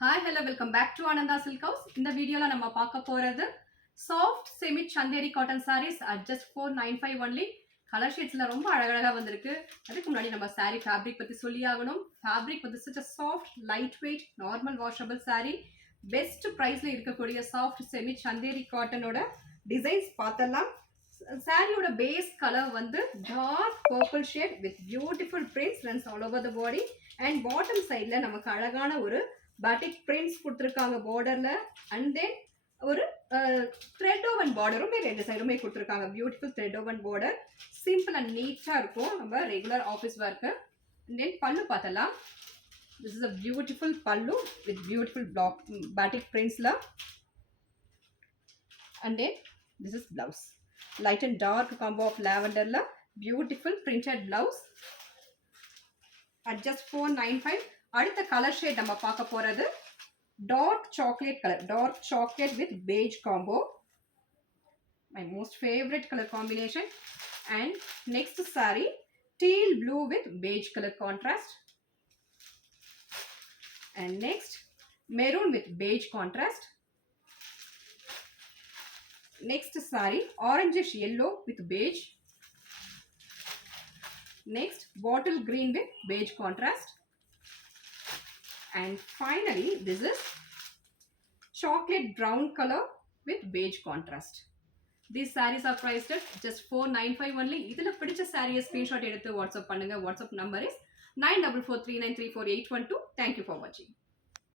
Hi, hello, welcome back to Ananda Silk House. இந்த வீடியோல நம்ம பார்க்க போறது soft semi chanderi cotton sarees at just 495 only. Colour ஷேட்ஸ்ல ரொம்ப அழகழகா வந்திருக்கு. அதுக்கு முன்னாடி நம்ம saree fabric பத்தி சொல்லி ஆகணும். Fabric வந்து such a soft, lightweight, normal washable saree. Best priceல இருக்கக்கூடிய soft semi chanderi cotton ஓட டிசைன்ஸ் பார்த்தலாம். சாரியோட பேஸ் கலர் வந்து dark purple shade with beautiful prints runs all over the body and bottom sideல நமக்கு அழகான ஒரு batik prints கொடுத்திருக்காங்க borderல and then ஒரு thread woven borderும் ரெண்டு சைடுமே கொடுத்திருக்காங்க beautiful thread woven border simple and neat-ஆ இருக்கும் நம்ம ரெகுலர் ஆபீஸ் wear-க்கு and then பல்லு பார்த்தலாம். This is a beautiful pallu with beautiful block batik prints-ல and then this is blouse. Light and dark combo of lavender-ல beautiful printed blouse at just 495. அடுத்த colour shade நம்ம பார்க்க போறது dark chocolate colour, dark chocolate with beige combo, my most favorite color combination. And next saree teal blue with beige color contrast, and next maroon with beige contrast. Next saree orangish yellow with beige. Next bottle green with beige contrast. And finally this is chocolate brown color with beige contrast. These sarees are priced at just 495 only. இதல பிடிச்ச சாரியை ஸ்கிரீன்ஷாட் எடுத்து வாட்ஸ்அப் பண்ணுங்க. WhatsApp number is 9443934812. Thank you for watching.